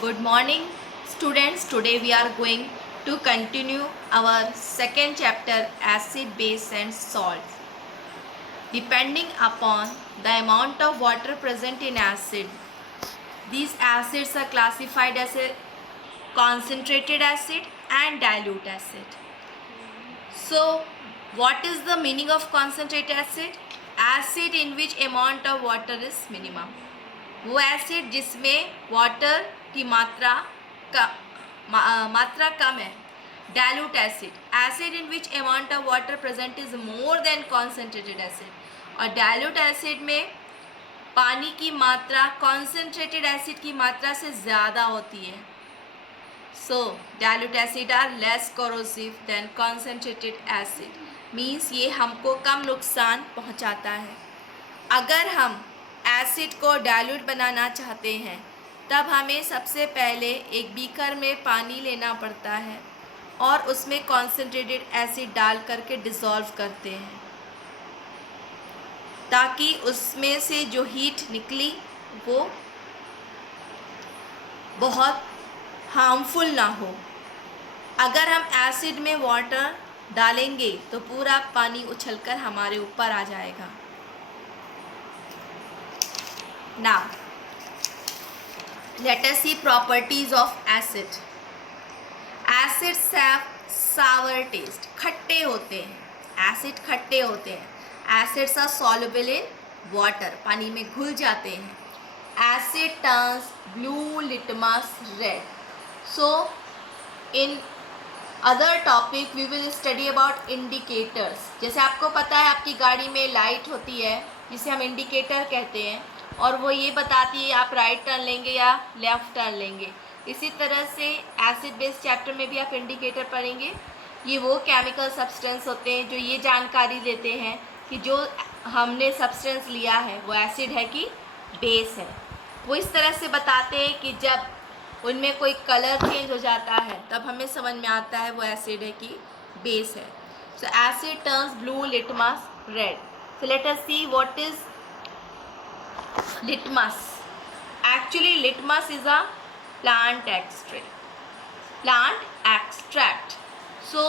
Good morning, students. Today we are going to continue our second chapter, acid, base and salts. Depending upon the amount of water present in acid, these acids are classified as a concentrated acid and dilute acid. So, what is the meaning of concentrated acid? Acid in which amount of water is minimum. वो acid जिसमें water की मात्रा कम है. Dilute acid, acid in which amount of water present is more than concentrated acid. और dilute acid में पानी की मात्रा कॉन्सेंट्रेटेड एसिड की मात्रा से ज़्यादा होती है. So dilute acid are less corrosive than concentrated acid. Means ये हमको कम नुकसान पहुंचाता है. अगर हम एसिड को डाइल्यूट बनाना चाहते हैं तब हमें सबसे पहले एक बीकर में पानी लेना पड़ता है और उसमें कॉन्सेंट्रेटेड एसिड डाल करके डिज़ोल्व करते हैं ताकि उसमें से जो हीट निकली वो बहुत हार्मफुल ना हो. अगर हम एसिड में वाटर डालेंगे तो पूरा पानी उछलकर हमारे ऊपर आ जाएगा. Now, let us see properties of acid. Acids have sour taste. खट्टे होते हैं. Acid खट्टे होते हैं. Acids are soluble in water. पानी में घुल जाते हैं. Acid turns blue litmus red. So, in other topic we will study about indicators. जैसे आपको पता है आपकी गाड़ी में लाइट होती है जिसे हम इंडिकेटर कहते हैं और वो ये बताती है आप राइट टर्न लेंगे या लेफ़्ट टर्न लेंगे. इसी तरह से एसिड बेस चैप्टर में भी आप इंडिकेटर पढ़ेंगे. ये वो केमिकल सब्सटेंस होते हैं जो ये जानकारी देते हैं कि जो हमने सब्सटेंस लिया है वो एसिड है कि बेस है. वो इस तरह से बताते हैं कि जब उनमें कोई कलर चेंज हो जाता है तब हमें समझ में आता है वो एसिड है कि बेस है. So asset turns blue litmus red. So let us see what is litmus. Actually litmus is a plant extract. So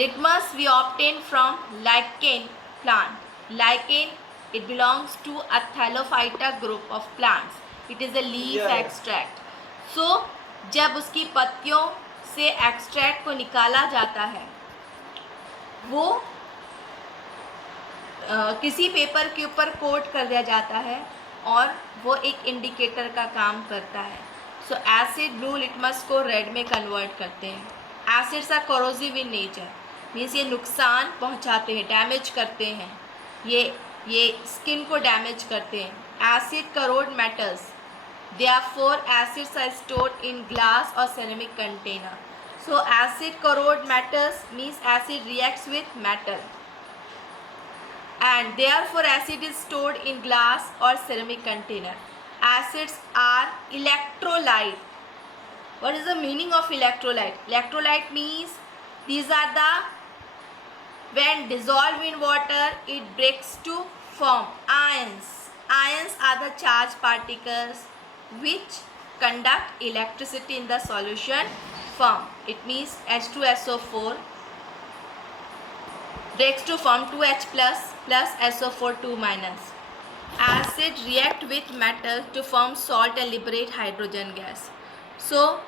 litmus we obtain from lichen plant. Lichen, it belongs to a Thallophyta group of plants. It is a leaf extract. So जब उसकी पत्तियों से extract को निकाला जाता है वो किसी पेपर के ऊपर कोट कर दिया जाता है और वो एक इंडिकेटर का काम करता है. सो एसिड ब्लू लिटमस को रेड में कन्वर्ट करते हैं. Acids are corrosive in nature. Means ये नुकसान पहुंचाते हैं, डैमेज करते हैं. ये स्किन को डैमेज करते हैं. Acid corrode metals. Therefore acids are stored in glass और ceramic container. So acid corrode metals means acid reacts with metal and therefore acid is stored in glass or ceramic container. Acids are electrolyte. What is the meaning of electrolyte? Electrolyte means these are the, when dissolved in water it breaks to form ions. Ions are the charged particles which conduct electricity in the solution form. It means H2SO4 breaks to form 2H plus SO4 2 minus. Acid react with metal to form salt and liberate hydrogen gas. So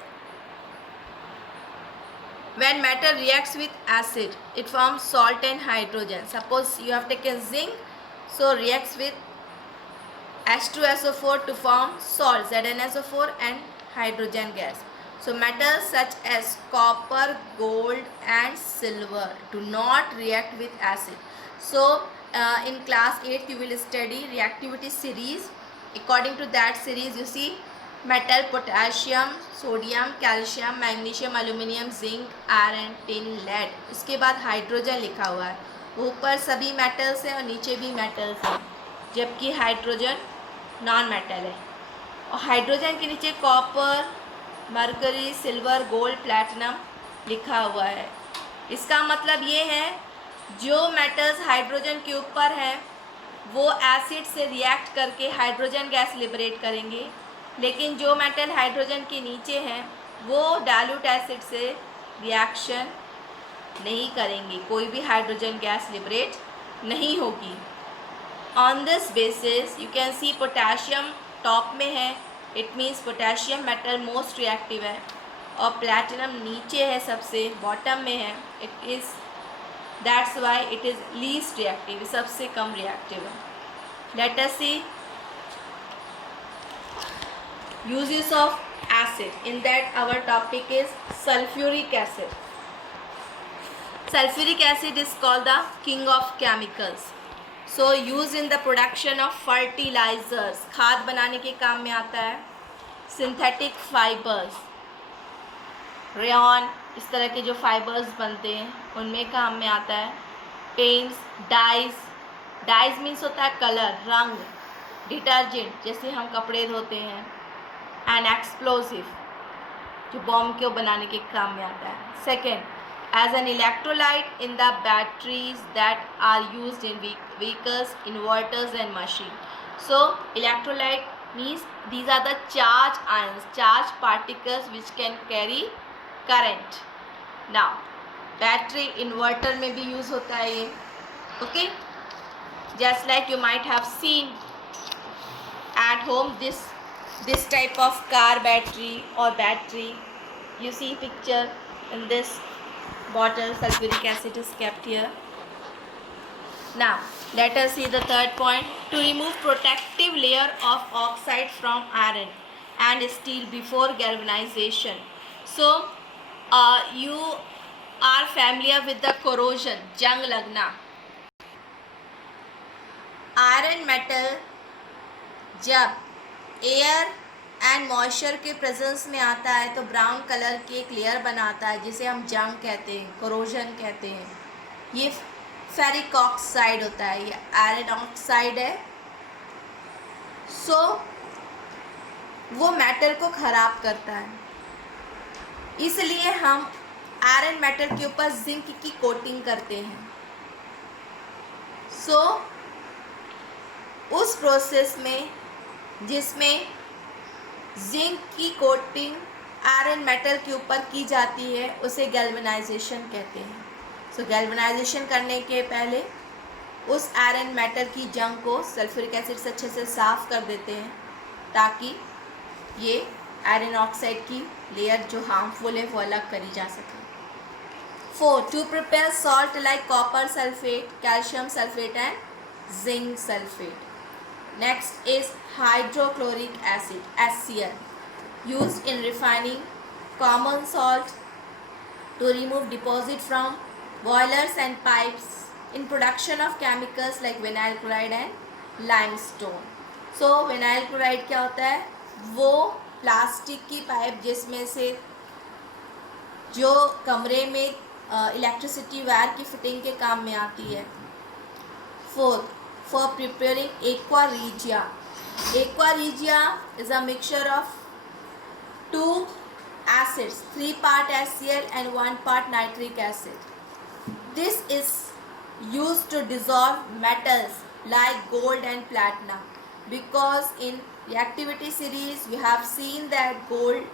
when metal reacts with acid it forms salt and hydrogen. Suppose you have taken zinc, so reacts with H2SO4 to form salt ZnSO4 and hydrogen gas. So metals such as copper, gold and silver do not react with acid. So in class 8 you will study reactivity series. According to that series you see metal potassium, sodium, calcium, magnesium, aluminium, zinc, iron, tin, lead. उसके बाद hydrogen लिखा हुआ है. ऊपर सभी metals हैं और नीचे भी मेटल्स हैं जबकि हाइड्रोजन नॉन मेटल है. और हाइड्रोजन के नीचे copper, mercury, silver, gold, platinum लिखा हुआ है. इसका मतलब ये है जो मेटल्स हाइड्रोजन के ऊपर हैं वो एसिड से रिएक्ट करके हाइड्रोजन गैस लिबरेट करेंगे लेकिन जो मेटल हाइड्रोजन के नीचे हैं वो डाइल्यूट एसिड से रिएक्शन नहीं करेंगे, कोई भी हाइड्रोजन गैस लिबरेट नहीं होगी। On this basis you can see potassium top में है, it means potassium metal most reactive है, और प्लैटिनम नीचे है, सबसे बॉटम में है, it is that's why it is least reactive, सबसे कम रिएक्टिव है। Let us see uses of acid. In that our topic is sulfuric acid. Sulfuric acid is called the king of chemicals. So used in the production of fertilizers, खाद बनाने के काम में आता है। Synthetic fibers, रेयन, इस तरह के जो फाइबर्स बनते हैं उनमें काम में आता है। पेंट्स, डाइज, डाइज मीन्स होता है कलर, रंग। डिटर्जेंट, जैसे हम कपड़े धोते हैं। एंड एक्सप्लोसिव, जो बॉम्ब को बनाने के काम में आता है। Second, as an electrolyte in the batteries that are used in vehicles, inverters and machine. So electrolyte means these are the charged ions, charged particles which can carry current. Now battery inverter में भी use होता है ये, okay? Just like you might have seen at home this type of car battery or battery. You see picture in this bottle, sulfuric acid is kept here. Now let us see the third point. To remove protective layer of oxide from iron and steel before galvanization. So you are familiar with the corrosion, जंग लगना। Iron metal जब air and moisture के presence में आता है तो brown colour की एक लेयर बनाता है जिसे हम जंग कहते हैं, कोरोजन कहते हैं। ये फेरिक ऑक्साइड होता है, ये आयरन ऑक्साइड है। सो वो मेटल को ख़राब करता है, इसलिए हम आयरन मेटल के ऊपर जिंक की कोटिंग करते हैं। सो उस प्रोसेस में जिसमें जिंक की कोटिंग आयरन मेटल के ऊपर की जाती है उसे गैल्वेनाइजेशन कहते हैं। सो गैल्वेनाइजेशन करने के पहले उस आयरन मेटल की जंग को सल्फ्यूरिक एसिड से अच्छे से साफ़ कर देते हैं ताकि ये आयरन ऑक्साइड की लेयर जो हार्मफुल है वो अलग करी जा सके। 4. To prepare salt like copper sulfate, calcium sulfate and zinc sulfate. Next is hydrochloric acid, HCl, used in refining common salt, to remove deposit from boilers and pipes, in production of chemicals like vinyl chloride and limestone. So vinyl chloride क्या होता है? वो plastic की pipe जिसमें से जो कमरे में इलेक्ट्रिसिटी वायर की फिटिंग के काम में आती है। 4. For preparing aqua regia. Aqua regia is a mixture of 2 acids, 3 part HCl and 1 part nitric acid. This is used to dissolve metals like gold and platinum, because in reactivity series we have seen that gold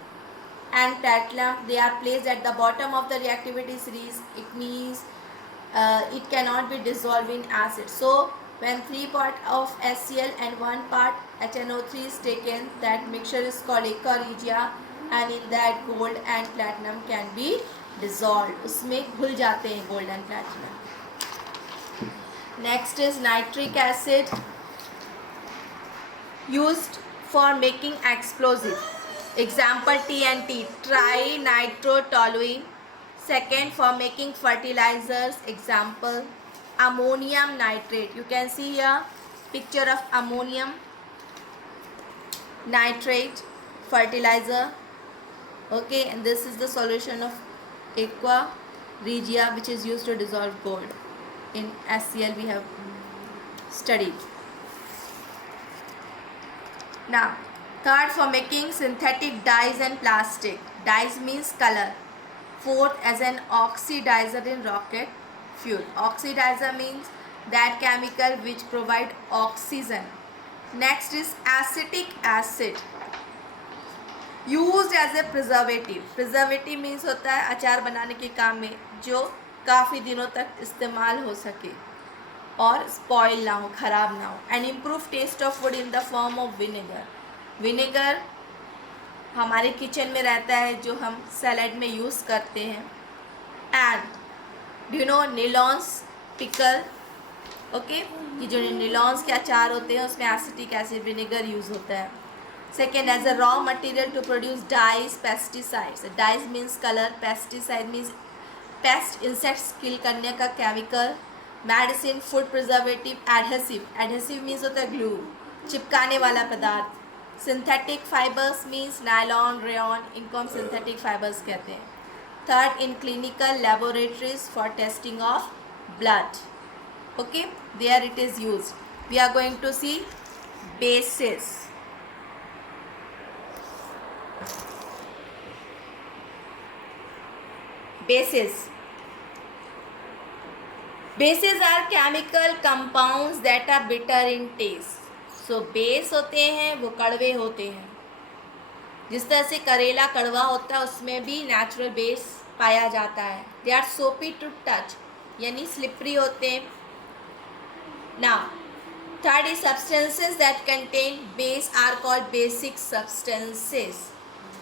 and platinum, they are placed at the bottom of the reactivity series. It means it cannot be dissolved in acid. So when 3 part of HCl and 1 part HNO3 is taken, that mixture is called aqua regia, and in that gold and platinum can be dissolved. उसमें घुल जाते हैं gold and platinum. Next is nitric acid, used for making explosive. Example TNT, trinitrotoluene. Second, for making fertilizers. Example ammonium nitrate. You can see here picture of ammonium nitrate fertilizer. Okay, and this is the solution of aqua regia, which is used to dissolve gold. In HCl we have studied. Now third, for making synthetic dyes and plastic. Dyes means color. 4th, as an oxidizer in rocket fuel. Oxidizer means that chemical which provide oxygen. Next is acetic acid, use as a preservative. Preservative means होता है अचार बनाने के काम में, जो काफ़ी दिनों तक इस्तेमाल हो सके और स्पॉइल ना हो, ख़राब ना हो। And improve taste of food in the form of vinegar. Vinegar हमारे किचन में रहता है जो हम सैलड में यूज़ करते हैं। And do you know Nilon's pickle, okay, ये जो नीलॉन्स के अचार होते हैं उसमें एसिटिक एसिड विनेगर यूज़ होता है। Second, as a raw material to produce dyes, pesticides. Dyes means colour, pesticide means pest insects kill करने का chemical. Medicine, food preservative, adhesive. Adhesive means होता है ग्लू, चिपकाने वाला पदार्थ। Synthetic fibres means nylon, rayon, इनको हम सिंथेटिक फाइबर्स कहते हैं। Third, in clinical laboratories for testing of blood, okay, there it is used. We are going to see bases. Bases are chemical compounds that are bitter in taste. So base होते हैं वो कड़वे होते हैं। जिस तरह से करेला कड़वा होता है उसमें भी नेचुरल बेस पाया जाता है। They are soapy to touch, यानी स्लिपरी होते हैं। Now, third is substances that contain base are called basic substances.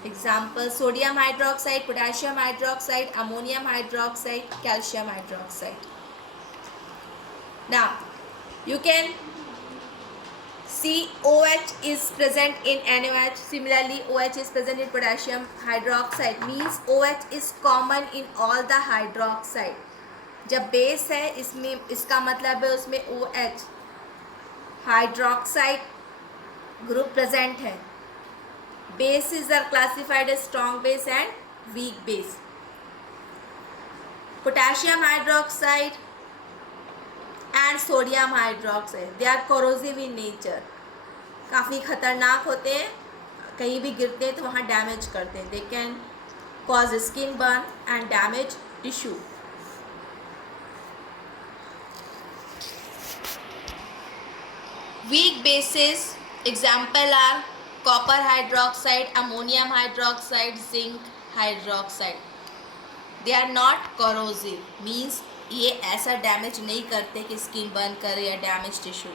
Example, sodium hydroxide, potassium hydroxide, ammonium hydroxide, calcium hydroxide. Now, you can see OH is present in NaOH. Similarly, OH is present in potassium hydroxide. Means OH is common in all the hydroxide. जब base है इसमें, इसका मतलब है उसमें OH hydroxide group present है। Bases are classified as strong base and weak base. Potassium hydroxide and sodium hydroxide, they are corrosive in nature, काफ़ी खतरनाक होते हैं, कहीं भी गिरते हैं तो वहाँ डैमेज करते हैं। They can cause skin burn and damage tissue. Weak bases example are copper hydroxide, ammonium hydroxide, zinc hydroxide. They are not corrosive, means ये ऐसा डैमेज नहीं करते कि स्किन बर्न करे या damage tissue.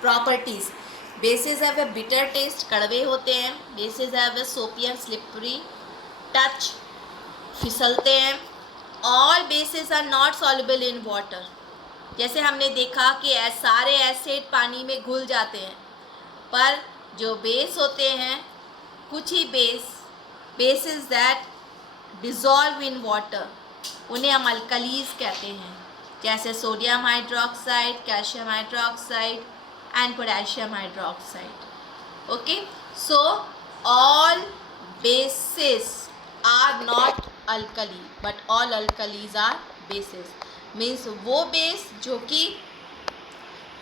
Properties, basis have a bitter taste, कड़वे होते हैं। बेसिस हैव ए सोपी एंड स्लिपरी टच, फिसलते हैं। All bases are not soluble in water, जैसे हमने देखा कि सारे एसिड पानी में घुल जाते हैं, पर जो बेस होते हैं, कुछ ही bases that dissolve in water, उन्हें हम अल्कलीज कहते हैं, जैसे sodium hydroxide, calcium hydroxide and potassium hydroxide. Okay, so all bases are not alkali but all alkalis are bases. Means वो बेस जो कि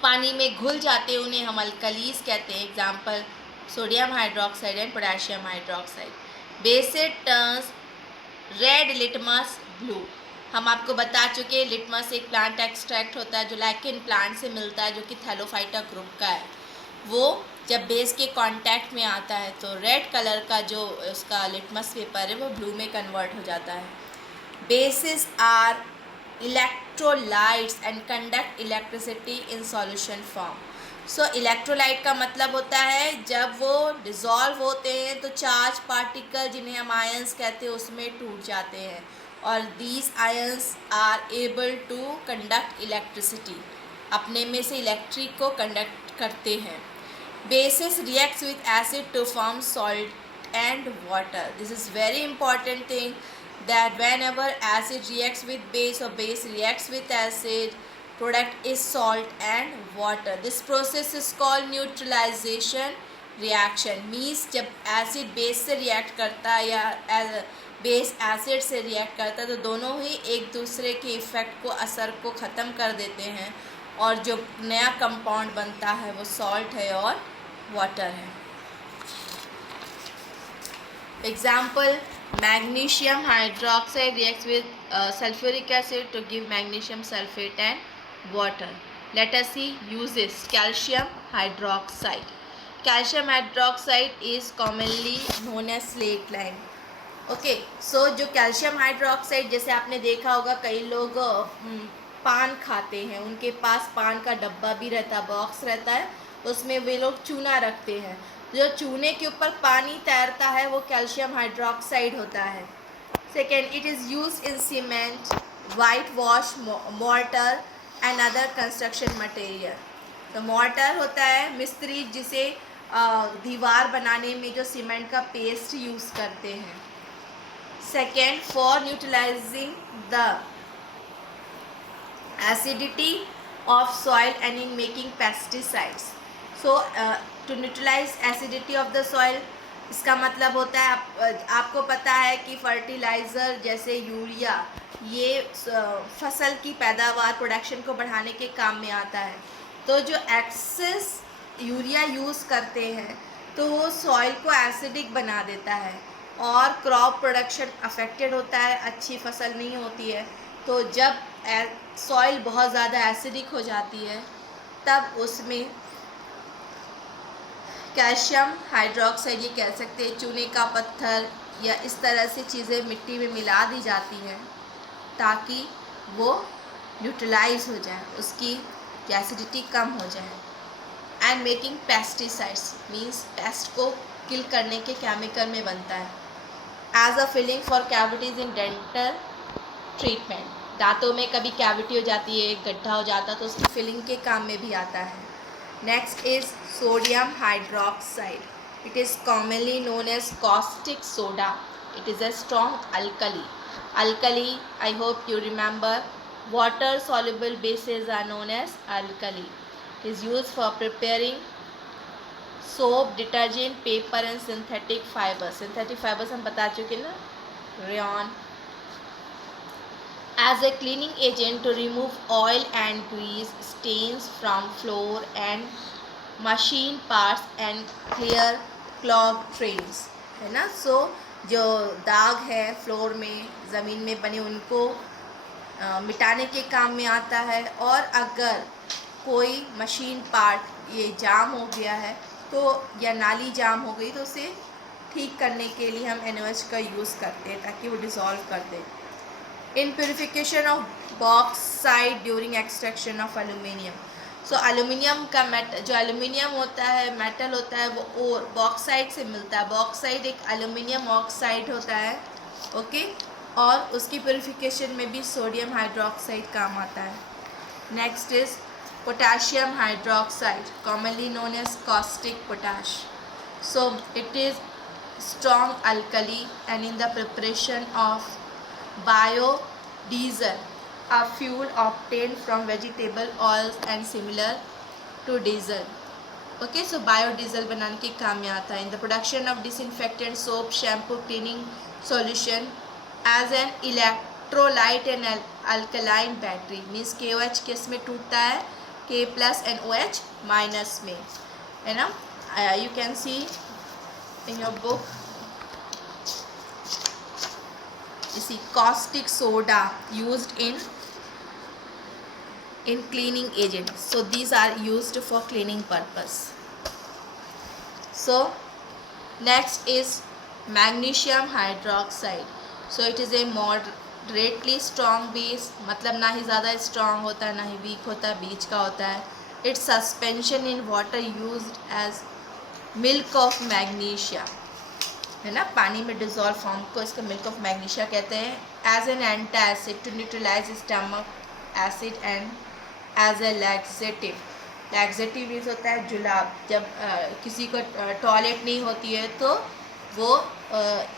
पानी में घुल जाते हैं उन्हें हम अल्कलीज कहते हैं। Example, sodium hydroxide and potassium hydroxide. Basis turns red litmus blue, हम आपको बता चुके हैं लिटमस एक प्लांट एक्सट्रैक्ट होता है जो लैकिन प्लांट से मिलता है, जो कि थैलोफाइटा ग्रुप का है। वो जब बेस के कांटेक्ट में आता है तो रेड कलर का जो उसका लिटमस पेपर है वो ब्लू में कन्वर्ट हो जाता है। Bases are electrolytes and conduct electricity in solution form. So electrolyte का मतलब होता है जब वो डिज़ोल्व होते हैं तो चार्ज पार्टिकल, जिन्हें हम आयंस कहते हैं, उसमें टूट जाते हैं और these ions are able to conduct electricity, अपने में से इलेक्ट्रिक को कंडक्ट करते हैं। Bases reacts with acid to form salt and water. This is very important thing, that whenever acid reacts with base or base reacts with acid, product is salt and water. This process is called neutralization reaction. Means जब acid base से react करता है या base acid से react करता है तो दोनों ही एक दूसरे के इफ़ेक्ट को, असर को ख़त्म कर देते हैं और जो नया कंपाउंड बनता है वो सॉल्ट है और वाटर है। Example, magnesium hydroxide reacts with sulfuric acid to give magnesium sulfate and water. Let us see uses. Calcium hydroxide, calcium hydroxide is commonly known as slate lime. Okay, so जो calcium hydroxide, जैसे आपने देखा होगा कई लोग पान खाते हैं, उनके पास पान का डब्बा भी रहता है, बॉक्स रहता है, उसमें वे लोग चूना रखते हैं। जो चूने के ऊपर पानी तैरता है वो कैल्शियम हाइड्रोक्साइड होता है। Second, it is use in cement, white wash, mortar and other construction material. तो मोर्टर होता है मिस्त्री जिसे दीवार बनाने में जो सीमेंट का पेस्ट यूज़ करते हैं। Second, for neutralising the acidity of soil and in making pesticides. So to neutralize acidity of the soil, इसका मतलब होता है आपको पता है कि फर्टिलाइज़र जैसे यूरिया ये फसल की पैदावार प्रोडक्शन को बढ़ाने के काम में आता है। तो जो एक्सेस यूरिया यूज़ करते हैं तो वो सॉइल को एसिडिक बना देता है और क्रॉप प्रोडक्शन अफेक्टेड होता है, अच्छी फसल नहीं होती है। तो जब सॉइल बहुत ज़्यादा एसिडिक हो जाती है तब उसमें कैल्शियम हाइड्रोक्साइड, ये कह सकते हैं चूने का पत्थर या इस तरह से चीज़ें मिट्टी में मिला दी जाती हैं ताकि वो न्यूट्रलाइज हो जाए, उसकी एसिडिटी कम हो जाए। And making pesticides means pest को किल करने के केमिकल में बनता है। As a filling for cavities in dental treatment, दांतों में कभी कैविटी हो जाती है, गड्ढा हो जाता है तो उसकी फिलिंग के काम में भी आता है। Next is sodium hydroxide, it is commonly known as caustic soda. It is a strong alkali. Alkali, I hope you remember, water soluble bases are known as alkali. It is used for preparing soap, detergent, paper and synthetic fibers. Synthetic fibers हम बता चुके ना, rayon. As a cleaning agent to remove oil and grease, stains from floor and machine parts and clear clogged drains, है ना। सो जो दाग है floor में, ज़मीन में बने, उनको मिटाने के काम में आता है। और अगर कोई मशीन पार्ट ये जाम हो गया है तो या नाली जाम हो गई तो उसे ठीक करने के लिए हम NaOH का यूज़ करते हैं ताकि वो डिज़ोल्व कर दे। In purification of bauxite during extraction of aluminium. So aluminium का जो एल्यूमिनियम होता है, मेटल होता है, वो और बॉक्साइड से मिलता है। बॉक्साइड एक एल्यूमिनियम ऑक्साइड होता है, ओके, और उसकी प्योरिफिकेशन में भी सोडियम हाइड्रोक्साइड काम आता है। Next is potassium hydroxide, commonly known as caustic potash. So it is strong alkali and in the preparation of biodiesel, a fuel obtained from vegetable oils and similar to diesel. Okay, so biodiesel बनाने के काम में आता है। In the production of disinfectant, soap, shampoo, cleaning solution, as an electrolyte and alkaline battery, means KOH किस में टूटता है, K plus and OH minus में, है ना। You can see in your book, you see caustic soda used in cleaning agent. So these are used for cleaning purpose. So next is magnesium hydroxide. So it is a moderately strong base, मतलब ना ही ज़्यादा strong होता है ना ही weak होता है, बीच का होता है। Its suspension in water used as milk of magnesia, है ना, पानी में डिजोल्व फॉर्म को इसका मिल्क ऑफ मैग्नीशिया कहते हैं। As an antacid to neutralize stomach acid and as a laxative. Laxative means होता है जुलाब, जब किसी को टॉयलेट नहीं होती है तो वो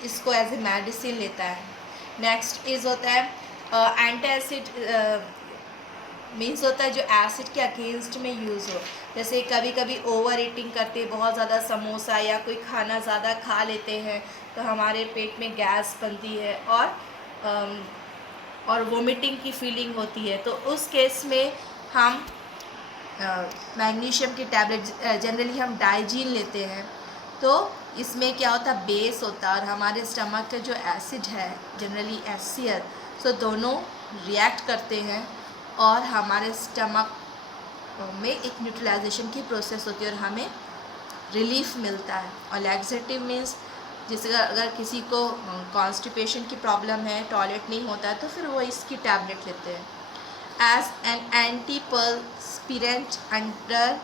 इसको एज ए मेडिसिन लेता है। नेक्स्ट इज होता है एंटासिड, मीन्स होता है जो एसिड के अगेंस्ट में यूज़ हो। जैसे कभी कभी ओवर ईटिंग करते, बहुत ज़्यादा समोसा या कोई खाना ज़्यादा खा लेते हैं तो हमारे पेट में गैस बनती है और वोमिटिंग की फीलिंग होती है। तो उस केस में हम मैग्नीशियम की टैबलेट, जनरली हम डाइजीन लेते हैं। तो इसमें क्या होता है, बेस होता है और हमारे स्टमक का जो एसिड है जनरली HCl, सो दोनों रिएक्ट करते हैं और हमारे स्टमक में एक न्यूट्रलाइजेशन की प्रोसेस होती है और हमें रिलीफ मिलता है। और लैक्सेटिव मीन्स जैसे अगर किसी को कॉन्स्टिपेशन की प्रॉब्लम है, टॉयलेट नहीं होता है, तो फिर वो इसकी टैबलेट लेते हैं। As an antiperspirant under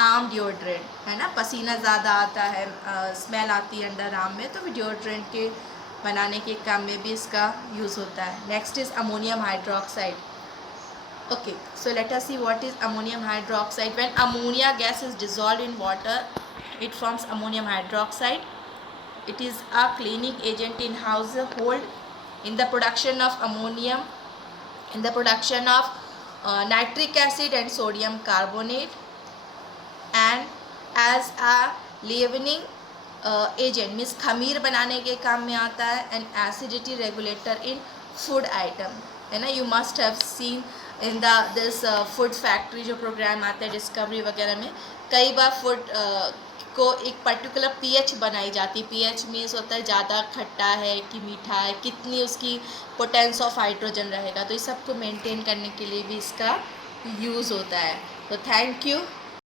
arm deodorant, है ना, पसीना ज़्यादा आता है, स्मेल आती है अंडर आर्म में, तो डिओड्रेंट के बनाने के काम में भी इसका यूज़ होता है। Next is ammonium hydroxide. Okay, so let us see what is ammonium hydroxide. When ammonia gas is dissolved in water, it forms ammonium hydroxide. It is a cleaning agent in household in the production of ammonium, in the production of nitric acid and sodium carbonate, and as a leavening agent means खमीर बनाने के काम में आता है, and acidity regulator in food item, है ना। You must have seen in this food factory जो प्रोग्राम आता है डिस्कवरी वगैरह में, कई बार फूड को एक पर्टिकुलर पीएच बनाई जाती है। पीएच मीन्स होता है ज़्यादा खट्टा है कि मीठा है, कितनी उसकी पोटेंस ऑफ हाइड्रोजन रहेगा, तो इस सब को मेंटेन करने के लिए भी इसका यूज़ होता है। तो थैंक यू।